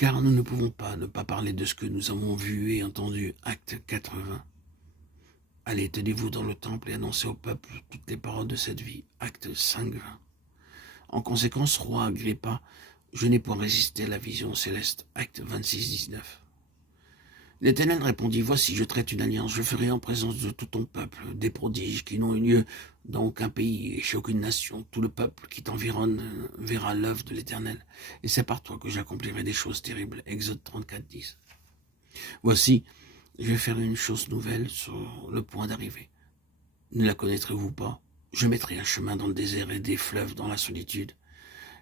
car nous ne pouvons pas ne pas parler de ce que nous avons vu et entendu. Acte 80. Allez, tenez-vous dans le temple et annoncez au peuple toutes les paroles de cette vie. Acte 5. En conséquence, roi Agrippa, je n'ai point résisté à la vision céleste. Acte 26-19. L'Éternel répondit, voici, je traite une alliance, je ferai en présence de tout ton peuple des prodiges qui n'ont eu lieu dans aucun pays et chez aucune nation. Tout le peuple qui t'environne verra l'œuvre de l'Éternel. Et c'est par toi que j'accomplirai des choses terribles. Exode 34-10. Voici, je vais faire une chose nouvelle sur le point d'arriver. Ne la connaîtrez-vous pas? Je mettrai un chemin dans le désert et des fleuves dans la solitude.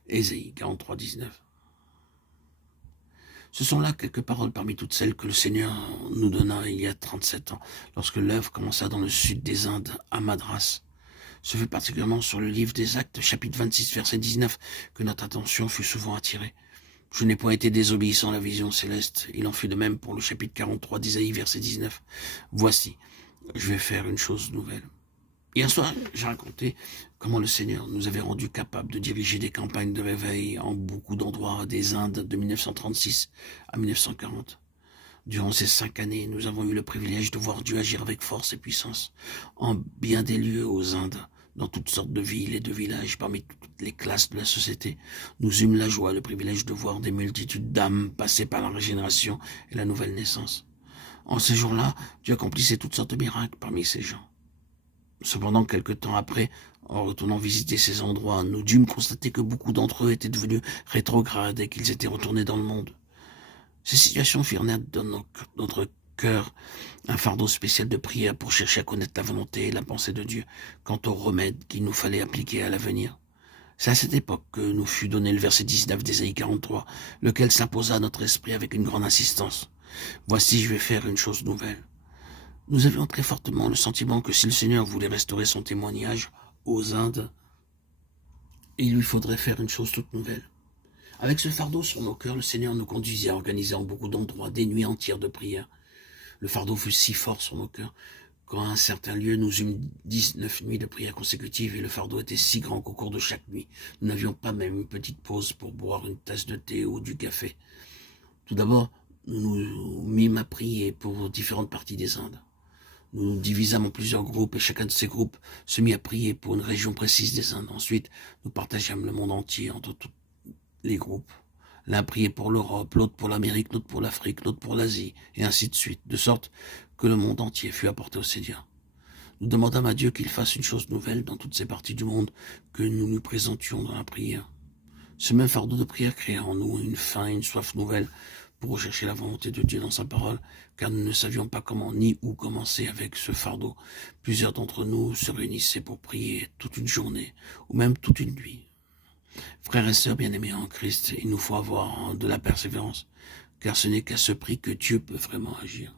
Ésaïe 43-19. Ce sont là quelques paroles parmi toutes celles que le Seigneur nous donna il y a 37 ans, lorsque l'œuvre commença dans le sud des Indes, à Madras. Ce fut particulièrement sur le livre des Actes, chapitre 26, verset 19, que notre attention fut souvent attirée. Je n'ai point été désobéissant à la vision céleste. Il en fut de même pour le chapitre 43 d'Ésaïe, verset 19. Voici, je vais faire une chose nouvelle. Hier soir, j'ai raconté comment le Seigneur nous avait rendus capables de diriger des campagnes de réveil en beaucoup d'endroits des Indes de 1936 à 1940. Durant ces 5 années, nous avons eu le privilège de voir Dieu agir avec force et puissance en bien des lieux aux Indes, dans toutes sortes de villes et de villages, parmi toutes les classes de la société. Nous eûmes la joie, le privilège de voir des multitudes d'âmes passer par la régénération et la nouvelle naissance. En ces jours-là, Dieu accomplissait toutes sortes de miracles parmi ces gens. Cependant, quelque temps après, en retournant visiter ces endroits, nous dûmes constater que beaucoup d'entre eux étaient devenus rétrogrades et qu'ils étaient retournés dans le monde. Ces situations firent naître dans notre cœur un fardeau spécial de prière pour chercher à connaître la volonté et la pensée de Dieu quant aux remèdes qu'il nous fallait appliquer à l'avenir. C'est à cette époque que nous fut donné le verset 19 d'Ésaïe 43, lequel s'imposa à notre esprit avec une grande insistance. Voici, je vais faire une chose nouvelle. Nous avions très fortement le sentiment que si le Seigneur voulait restaurer son témoignage aux Indes, il lui faudrait faire une chose toute nouvelle. Avec ce fardeau sur nos cœurs, le Seigneur nous conduisit à organiser en beaucoup d'endroits des nuits entières de prière. Le fardeau fut si fort sur nos cœurs qu'à un certain lieu, nous eûmes 19 nuits de prière consécutives et le fardeau était si grand qu'au cours de chaque nuit, nous n'avions pas même une petite pause pour boire une tasse de thé ou du café. Tout d'abord, nous nous mîmes à prier pour différentes parties des Indes. Nous nous divisâmes en plusieurs groupes et chacun de ces groupes se mit à prier pour une région précise des Indes. Ensuite, nous partageâmes le monde entier entre tous les groupes. L'un priait pour l'Europe, l'autre pour l'Amérique, l'autre pour l'Afrique, l'autre pour l'Asie, et ainsi de suite, de sorte que le monde entier fut apporté au Seigneur. Nous demandâmes à Dieu qu'il fasse une chose nouvelle dans toutes ces parties du monde que nous nous présentions dans la prière. Ce même fardeau de prière créa en nous une faim et une soif nouvelle pour rechercher la volonté de Dieu dans sa parole, car nous ne savions pas comment ni où commencer avec ce fardeau. Plusieurs d'entre nous se réunissaient pour prier toute une journée, ou même toute une nuit. Frères et sœurs bien-aimés en Christ, il nous faut avoir de la persévérance, car ce n'est qu'à ce prix que Dieu peut vraiment agir.